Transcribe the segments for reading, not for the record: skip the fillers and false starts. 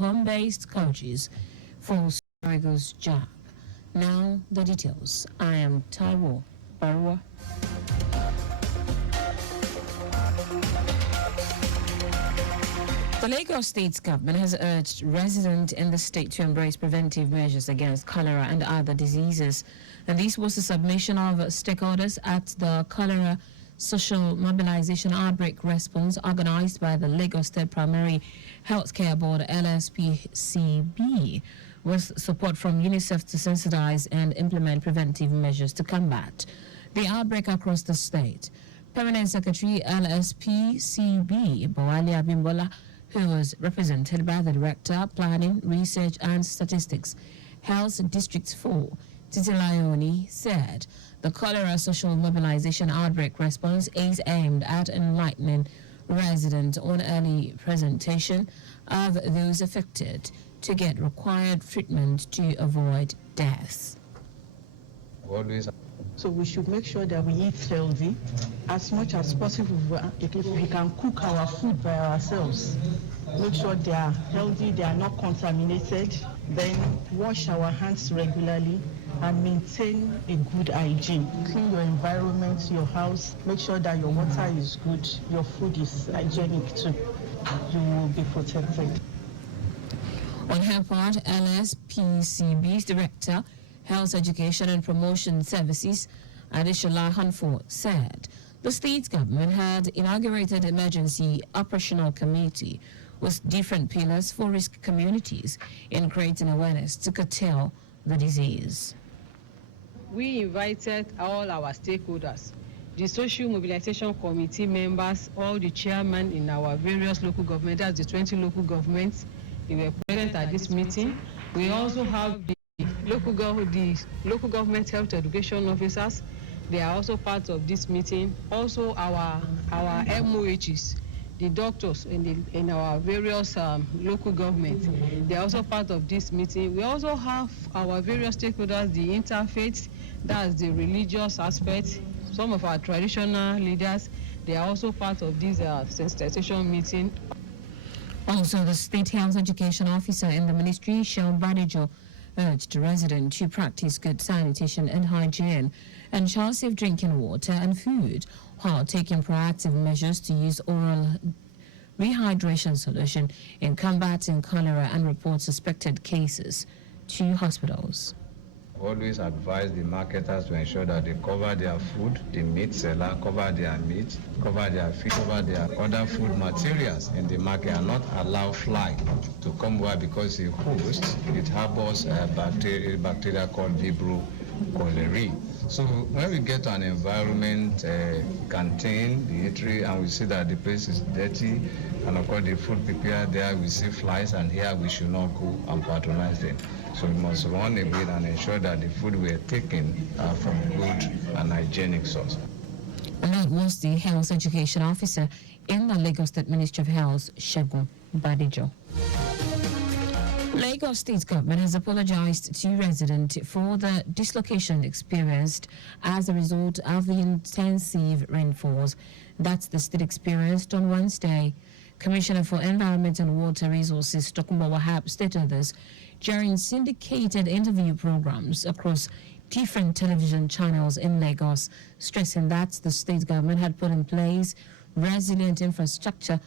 home-based coaches for Surigo's job. Now, the details. I am Taiwo Baruwa. The Lagos State government has urged residents in the state to embrace preventive measures against cholera and other diseases. And this was a submission of stakeholders at the Cholera Social Mobilization Outbreak Response organized by the Lagos State Primary Healthcare Board LSPCB, with support from UNICEF to sensitize and implement preventive measures to combat the outbreak across the state. Permanent Secretary LSPCB Bawali Abimbola, who was represented by the Director, Planning, Research and Statistics, Health District 4, Titi Lioni, said the Cholera Social Mobilization Outbreak Response is aimed at enlightening residents on early presentation of those affected to get required treatment to avoid death. So we should make sure that we eat healthy as much as possible. If we can cook our food by ourselves, make sure they are healthy, they are not contaminated, then wash our hands regularly and maintain a good hygiene. Clean your environment, your house, make sure that your water is good, your food is hygienic too. You will be protected. On her part, LSPCB's Director, Health Education and Promotion Services, Adeshola Hanfo, said the state government had inaugurated emergency operational committee with different pillars for risk communities in creating awareness to curtail the disease. We invited all our stakeholders, the Social Mobilization Committee members, all the chairmen in our various local governments, that's the 20 local governments, they were present at this meeting. We also have the local government health education officers. They are also part of this meeting. Also our MOHs, the doctors in our various local governments, they are also part of this meeting. We also have our various stakeholders, the interfaith, that's the religious aspect. Some of our traditional leaders, they are also part of this sensitization meeting. Also, the State Health Education Officer in the Ministry, Taiwo Baruwa, urged residents to practice good sanitation and hygiene, ensure safe drinking water and food, while taking proactive measures to use oral rehydration solution in combating cholera and report suspected cases to hospitals. Always advise the marketers to ensure that they cover their food, the meat seller, cover their meat, cover their fish, cover their other food materials in the market, and not allow fly to come over because it hosts, it harbors a bacteria called Vibrio cholerae. So when we get to an environment, canteen, the eatery, and we see that the place is dirty, and of course the food prepared there, we see flies, and here we should not go and patronize them. So we must run a bit and ensure that the food we are taking are from good and hygienic source. And that was the Health Education Officer in the Lagos State Ministry of Health, Segun Badijo. Lagos State government has apologized to residents for the dislocation experienced as a result of the intensive rainfalls that the state experienced on Wednesday. Commissioner for Environment and Water Resources, Tokunbo Wahab, stated this during syndicated interview programs across different television channels in Lagos, stressing that the state government had put in place resilient infrastructure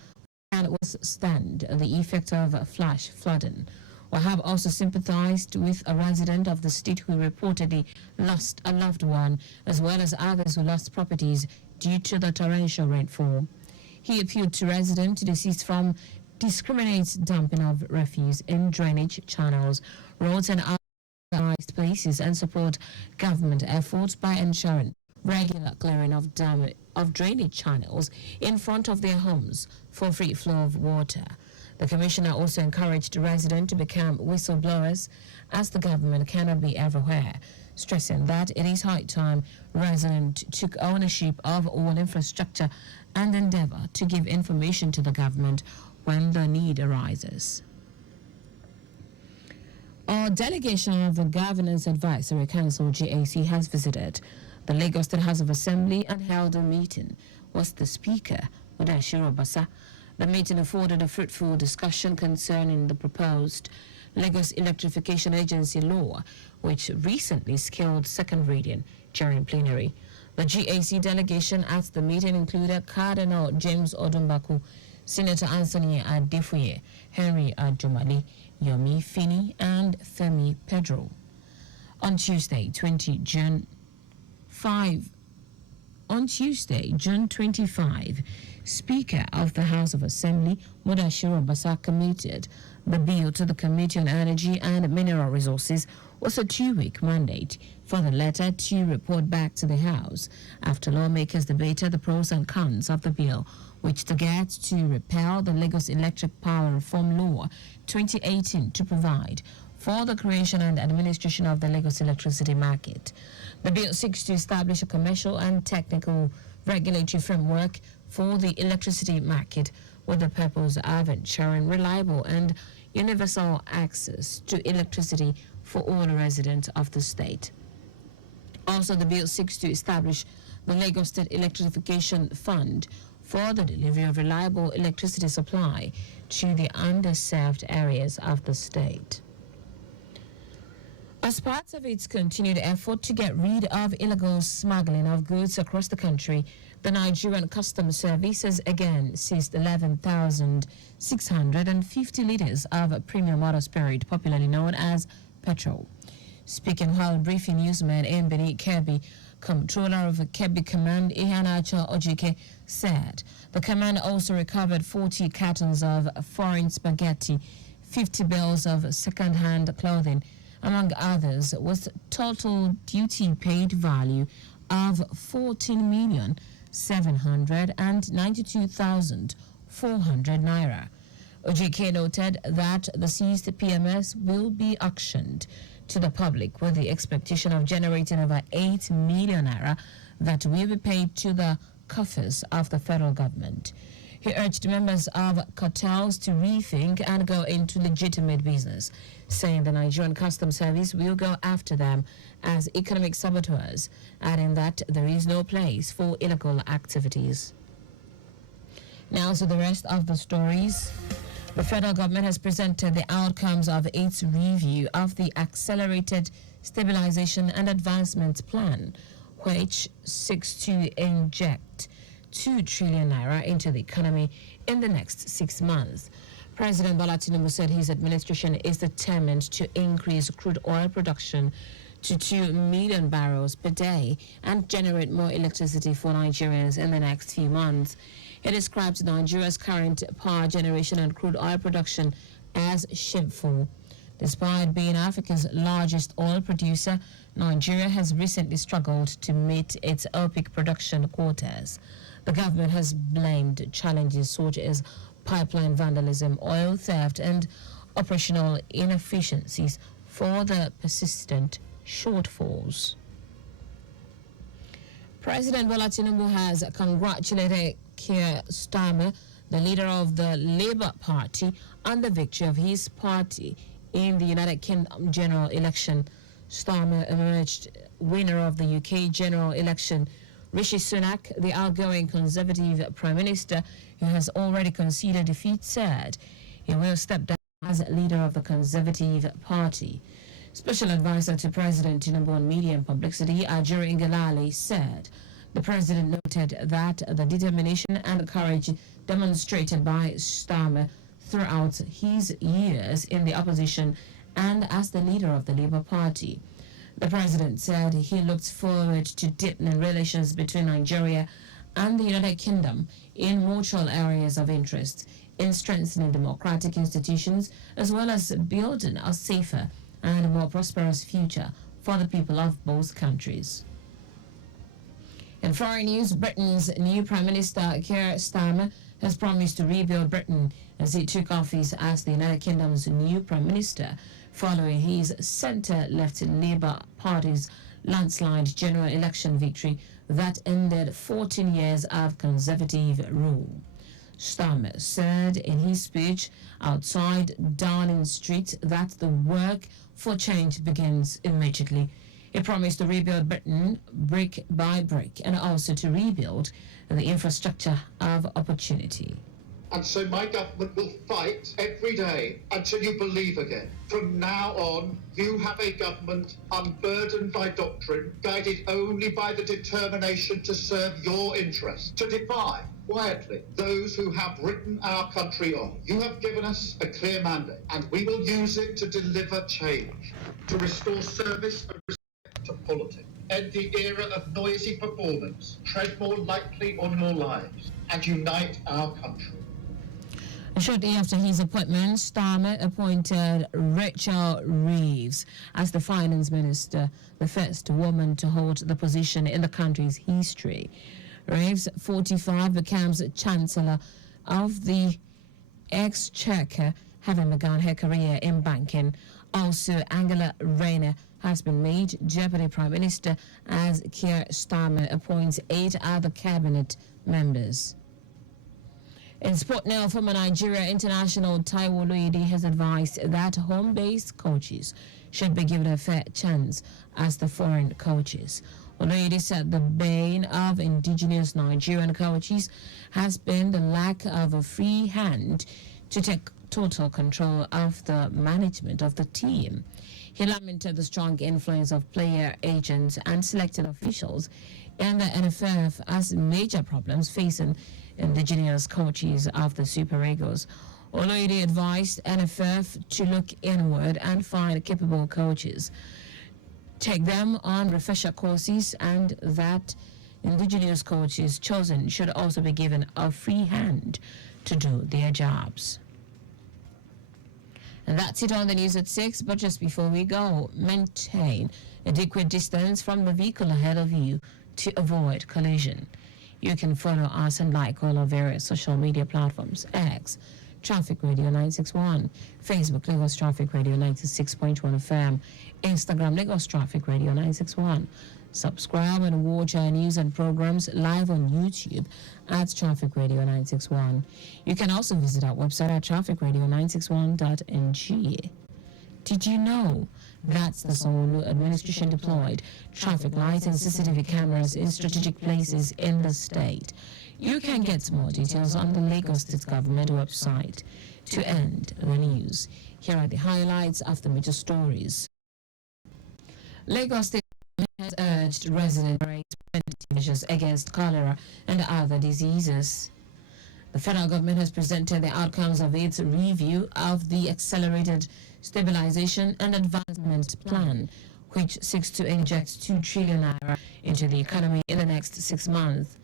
and withstand the effect of flash flooding. Wahab also sympathized with a resident of the state who reportedly lost a loved one, as well as others who lost properties due to the torrential rainfall. He appealed to residents to desist from discriminate dumping of refuse in drainage channels, roads and other places, and support government efforts by ensuring regular clearing of drainage channels in front of their homes for free flow of water. The commissioner also encouraged residents to become whistleblowers, as the government cannot be everywhere, stressing that it is high time residents took ownership of all infrastructure and endeavor to give information to the government when the need arises. A delegation of the Governance Advisory Council, GAC, has visited the Lagos State House of Assembly and held a meeting with the Speaker, Udashiro Basa, The meeting afforded a fruitful discussion concerning the proposed Lagos Electrification Agency law, which recently scaled second reading during plenary. The GAC delegation at the meeting included Cardinal James Odumbaku, Senator Anthony Adefuye, Henry Ajumali, Yomi Fini, and Femi Pedro. On Tuesday, June 25, Speaker of the House of Assembly, Mudashiru Basa, committed the bill to the Committee on Energy and Mineral Resources was a 2-week mandate for the latter to report back to the House after lawmakers debated the pros and cons of the bill, which targets to repeal the Lagos Electric Power Reform Law 2018 to provide for the creation and administration of the Lagos electricity market. The bill seeks to establish a commercial and technical regulatory framework for the electricity market with the purpose of ensuring reliable and universal access to electricity for all residents of the state. Also, the bill seeks to establish the Lagos State Electrification Fund for the delivery of reliable electricity supply to the underserved areas of the state. As part of its continued effort to get rid of illegal smuggling of goods across the country, the Nigerian Customs Service has again seized 11,650 litres of premium motor spirit, popularly known as petrol. Speaking while briefing newsman Mbeni Kirby, Comptroller of Kebbi Command Ihanacho Ojike, said the command also recovered 40 cartons of foreign spaghetti, 50 bales of second-hand clothing, among others, with total duty paid value of 14,792,400 naira. Ojike noted that the seized PMS will be auctioned to the public with the expectation of generating over 8 million naira that will be paid to the coffers of the federal government. He urged members of cartels to rethink and go into legitimate business, saying the Nigerian Customs Service will go after them as economic saboteurs, adding that there is no place for illegal activities. Now to the rest of the stories. The federal government has presented the outcomes of its review of the Accelerated Stabilization and Advancement Plan, which seeks to inject 2 trillion naira into the economy in the next 6 months. President Bola Tinubu said his administration is determined to increase crude oil production to 2 million barrels per day and generate more electricity for Nigerians in the next few months. He described Nigeria's current power generation and crude oil production as shameful. Despite being Africa's largest oil producer, Nigeria has recently struggled to meet its OPEC production quotas. The government has blamed challenges such as pipeline vandalism, oil theft, and operational inefficiencies for the persistent shortfalls. President Bola Tinubu has congratulated Keir Starmer, the leader of the Labour Party, on the victory of his party in the United Kingdom general election. Starmer emerged winner of the UK general election. Rishi Sunak, the outgoing Conservative Prime Minister, who has already conceded defeat, said he will step down as leader of the Conservative Party. Special advisor to President Tinubu on Media and Publicity, Ajuri Ngelale, said the president noted that the determination and courage demonstrated by Starmer throughout his years in the opposition and as the leader of the Labour Party. The president said he looked forward to deepening relations between Nigeria and the United Kingdom in mutual areas of interest, in strengthening democratic institutions, as well as building a safer and more prosperous future for the people of both countries. In foreign news, Britain's new Prime Minister Keir Starmer has promised to rebuild Britain as he took office as the United Kingdom's new Prime Minister, following his centre-left Labour Party's landslide general election victory that ended 14 years of Conservative rule. Starmer said in his speech outside Downing Street that the work for change begins immediately. He promised to rebuild Britain brick by brick and also to rebuild the infrastructure of opportunity. And so my government will fight every day until you believe again. From now on, you have a government unburdened by doctrine, guided only by the determination to serve your interests, to defy quietly those who have written our country off. You have given us a clear mandate, and we will use it to deliver change, to restore service and respect to politics, end the era of noisy performance, tread more lightly on your lives, and unite our country. Shortly after his appointment, Starmer appointed Rachel Reeves as the finance minister, the first woman to hold the position in the country's history. Reeves, 45, becomes Chancellor of the Exchequer, having begun her career in banking. Also, Angela Rayner has been made Deputy Prime Minister as Keir Starmer appoints 8 other cabinet members. In sport now, former Nigeria international Taiwo Baruwa has advised that home-based coaches should be given a fair chance as the foreign coaches. Baruwa said the bane of indigenous Nigerian coaches has been the lack of a free hand to take total control of the management of the team. He lamented the strong influence of player agents and selected officials in the NFF as major problems facing indigenous coaches of the Super Eagles. Baruwa advised NFF to look inward and find capable coaches, take them on refresher courses, and that indigenous coaches chosen should also be given a free hand to do their jobs. And that's it on the news at 6, but just before we go, maintain adequate distance from the vehicle ahead of you to avoid collision. You can follow us and like all our various social media platforms: X, Traffic Radio 961, Facebook, Lagos Traffic Radio 96.1 FM, Instagram, Lagos Traffic Radio 961. Subscribe and watch our news and programs live on YouTube at Traffic Radio 961. You can also visit our website at trafficradio961.ng. Did you know that the Sanwo-Olu administration deployed traffic lights and CCTV cameras in strategic places in the state? You can get more details on the Lagos State Government website. To end the news, here are the highlights of the major stories. Lagos State has urged residents to take preventive measures against cholera and other diseases. The federal government has presented the outcomes of its review of the Accelerated Stabilization and Advancement Plan, which seeks to inject 2 trillion naira into the economy in the next 6 months.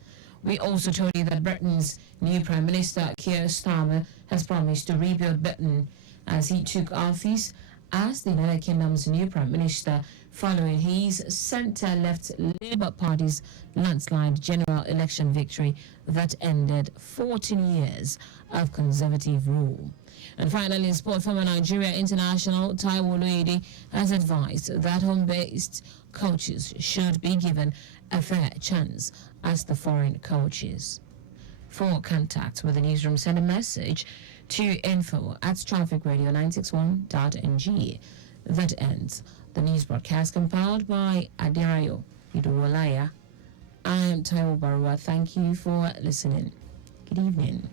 We also told you that Britain's new Prime Minister, Keir Starmer, has promised to rebuild Britain as he took office as the United Kingdom's new Prime Minister following his centre-left Labour Party's landslide general election victory that ended 14 years of Conservative rule. And finally, in sport, former Nigeria international Taiwo Baruwa has advised that home-based coaches should be given a fair chance as the foreign coaches. For contact with the newsroom, send a message to info@trafficradio961.ng. That ends the news broadcast compiled by Adirayo Iduwolaya. I am Taiwo Baruwa. Thank you for listening. Good evening.